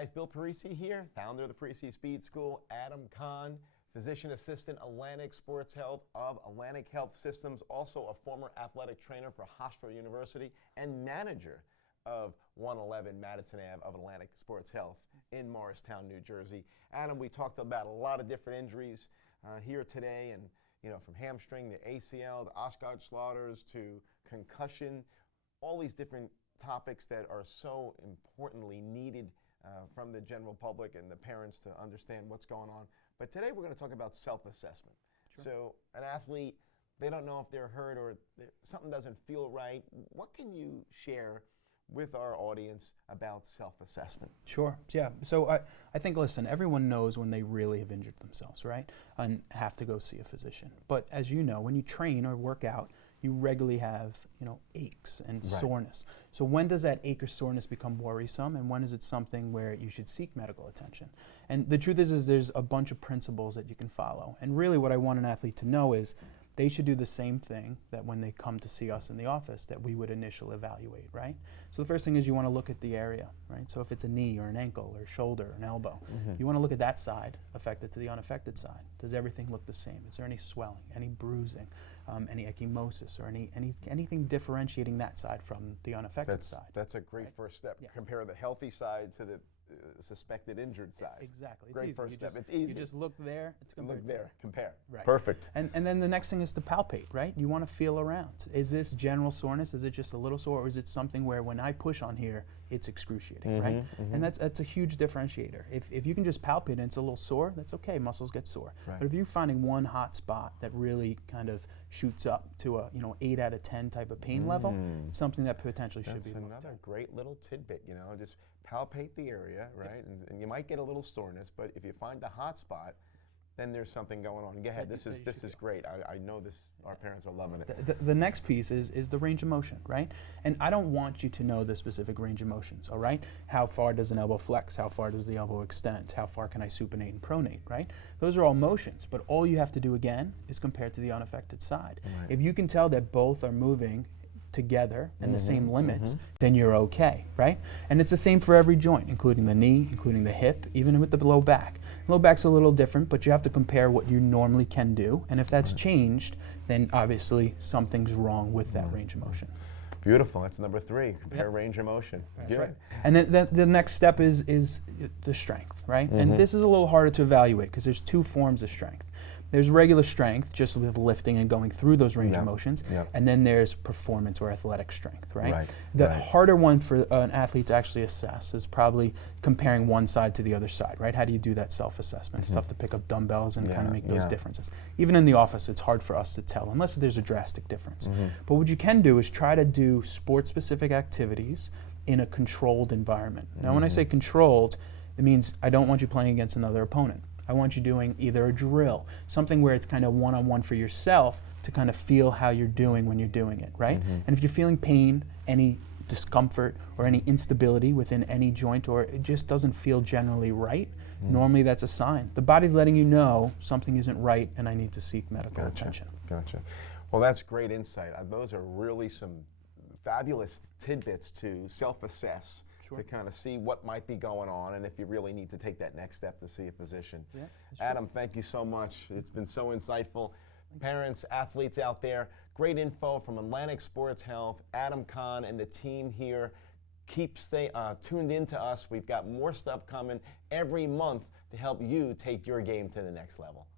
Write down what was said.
guys, Bill Parisi here, founder of the Parisi Speed School. Adam Kahn, physician assistant, Atlantic Sports Health of Atlantic Health Systems, also a former athletic trainer for Hofstra University and manager of 111 Madison Ave of Atlantic Sports Health in Morristown, New Jersey. Adam, we talked about a lot of different injuries here today, and from hamstring to ACL to Osgood-Schlatter's to concussion, all these different topics that are so importantly needed from the general public and the parents to understand what's going on. But today we're going to talk about self-assessment. Sure. So an athlete, they don't know if they're hurt or something doesn't feel right. What can you share with our audience about self-assessment? Sure, yeah. So I think, listen, everyone knows when they really have injured themselves, right? And have to go see a physician. But as you know, when you train or work out, you regularly have, aches and soreness. So when does that ache or soreness become worrisome, and when is it something where you should seek medical attention? And the truth is there's a bunch of principles that you can follow. And really what I want an athlete to know is they should do the same thing that when they come to see us in the office that we would initially evaluate, right? So the first thing is you want to look at the area, right? So if it's a knee or an ankle or shoulder or an elbow, you want to look at that side affected to the unaffected side. Does everything look the same? Is there any swelling, any bruising, any ecchymosis, or anything differentiating that side from the unaffected side? That's a great first step. Yeah. Compare the healthy side to the suspected injured side. Exactly. It's great easy. first step. It's easy. You just look there. Compare. Right. Perfect. And then the next thing is to palpate, right? You want to feel around. Is this general soreness? Is it just a little sore, or is it something where when I push on here, it's excruciating, right? And that's a huge differentiator. If you can just palpate and it's a little sore, that's okay. Muscles get sore. Right. But if you're finding one hot spot that really kind of shoots up to a 8 out of 10 type of pain level, it's something that potentially should be looked at. That's another great little tidbit. Just palpate the area, right? And you might get a little soreness, but if you find the hot spot, then there's something going on. Go ahead. This is great. I know this. Our parents are loving it. The next piece is the range of motion, right? And I don't want you to know the specific range of motions, all right? How far does an elbow flex? How far does the elbow extend? How far can I supinate and pronate, right? Those are all motions, but all you have to do again is compare to the unaffected side. Right. If you can tell that both are moving together in the same limits, then you're okay, right? And it's the same for every joint, including the knee, including the hip, even with the low back. Low back's a little different, but you have to compare what you normally can do, and if that's changed, then obviously something's wrong with that range of motion. Beautiful. That's number 3. Compare range of motion. That's right. And then the next step is the strength, right? And this is a little harder to evaluate because there's 2 forms of strength. There's regular strength, just with lifting and going through those range of motions, and then there's performance or athletic strength, right? The harder one for an athlete to actually assess is probably comparing one side to the other side, right? How do you do that self-assessment? It's tough to pick up dumbbells and kind of make those differences. Even in the office, it's hard for us to tell, unless there's a drastic difference. But what you can do is try to do sport-specific activities in a controlled environment. Now, when I say controlled, it means I don't want you playing against another opponent. I want you doing either a drill, something where it's kind of one-on-one for yourself to kind of feel how you're doing when you're doing it, right? And if you're feeling pain, any discomfort, or any instability within any joint, or it just doesn't feel generally right, normally that's a sign. The body's letting you know something isn't right and I need to seek medical attention. Gotcha. Well, that's great insight. Those are really some fabulous tidbits to self-assess, to kind of see what might be going on and if you really need to take that next step to see a physician. Adam, thank you so much. It's been so insightful. Parents, athletes out there, great info from Atlantic Sports Health. Adam Kahn and the team here. Keep tuned in to us. We've got more stuff coming every month to help you take your game to the next level.